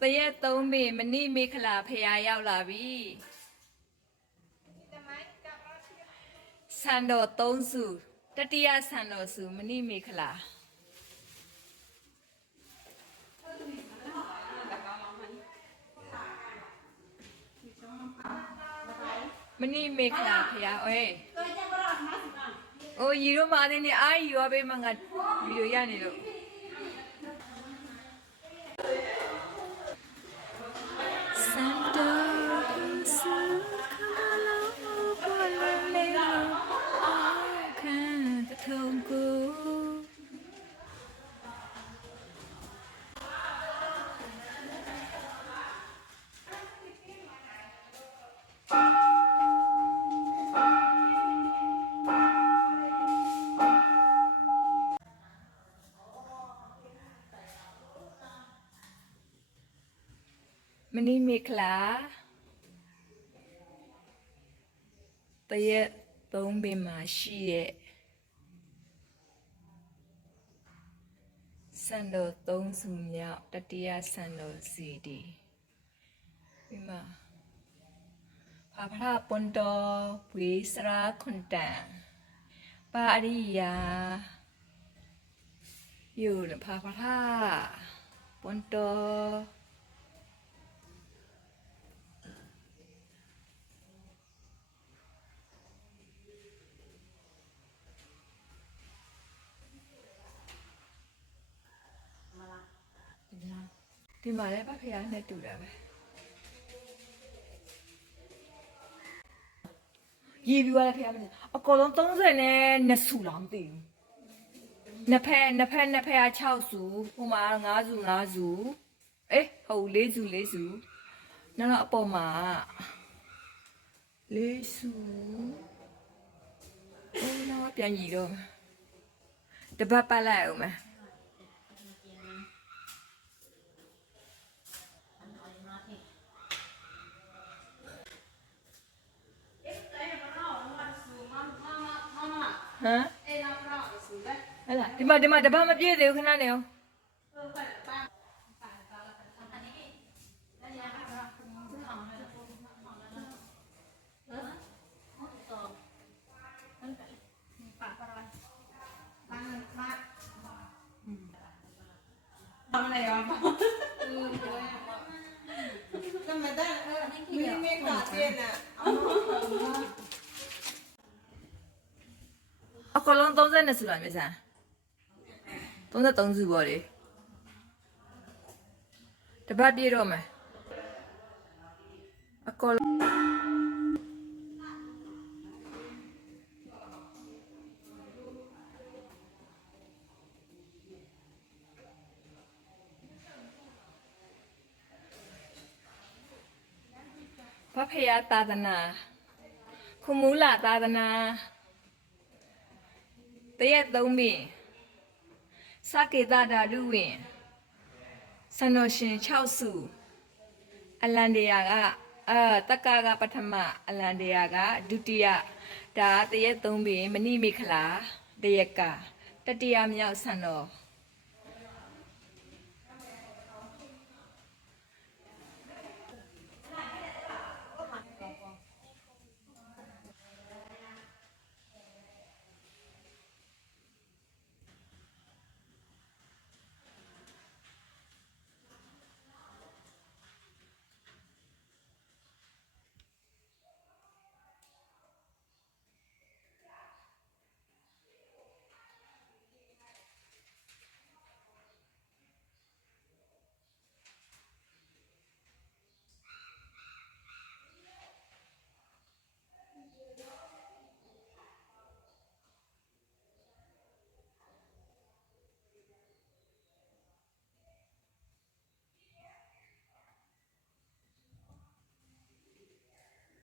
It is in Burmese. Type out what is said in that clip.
တရက်သုံးပေမနိမေခလာဖရာရောက်လာပြီဆန်တော်သုံးစုတတိယဆန်တော်စုမနိမေခလာမနိမေခလာဖရာเอ้ยโอ้ยีโรมาနေနေအာယူရပေးမငါဗီဒီယိုရနေလို့ Santo Yeah. မနီမေခလာတရက်သုံးပင်မှာရှိရဲ့စံတော်သုံးစုမြောက်တတိယစံတော်စီဒီဒီမှာဖာဖရာပွန်တော်ဝေစရာခွန်တန်ပါရိယာယူဖာဖရာပွန်တော် ဒီမှာလည်းဗဖေရနဲ့တူတာပဲရေပြီးသွားတယ်ဖေရမင်းအကောလုံး30နဲ့2စုလောက်မသိဘူးနှစ်ဖက်နှစ်ဖက်နှစ်ဖက်က6စုဟိုမှာ5စု5စုအေးဟုတ်4စု4စုနောက်တော့အပေါ်မှာ4စုအိုးတော့ပြန်ကြည့်တော့မယ်တပတ်ပတ်လိုက်အောင်မယ် ฮะอะไรเดี๋ยวมาเดี๋ยวมาเดี๋ยวบ้ามาเยี่ดี๋ยวขึ้นหน้าเดี๋ยวทำอะไรอะทำไมได้เอไม่ไม่กอดเย็นอะ ကလုံး32စုလားမြေစမ်း33စုပေါ့လေတပတ်ပြည့်တော့မယ်အကလုံးဘဖေယသာသနာခုမူလာသာသနာ တရက်သုံးပင်စကေတဓာတုဝင်စန္ဒရှင်6စုအလန္တရာကအာတက္ကကပထမအလန္တရာကဒုတိယဒါတရက်သုံးပင်မဏိမေခလာတရက်ကတတိယမြောက်ဆန္ဒ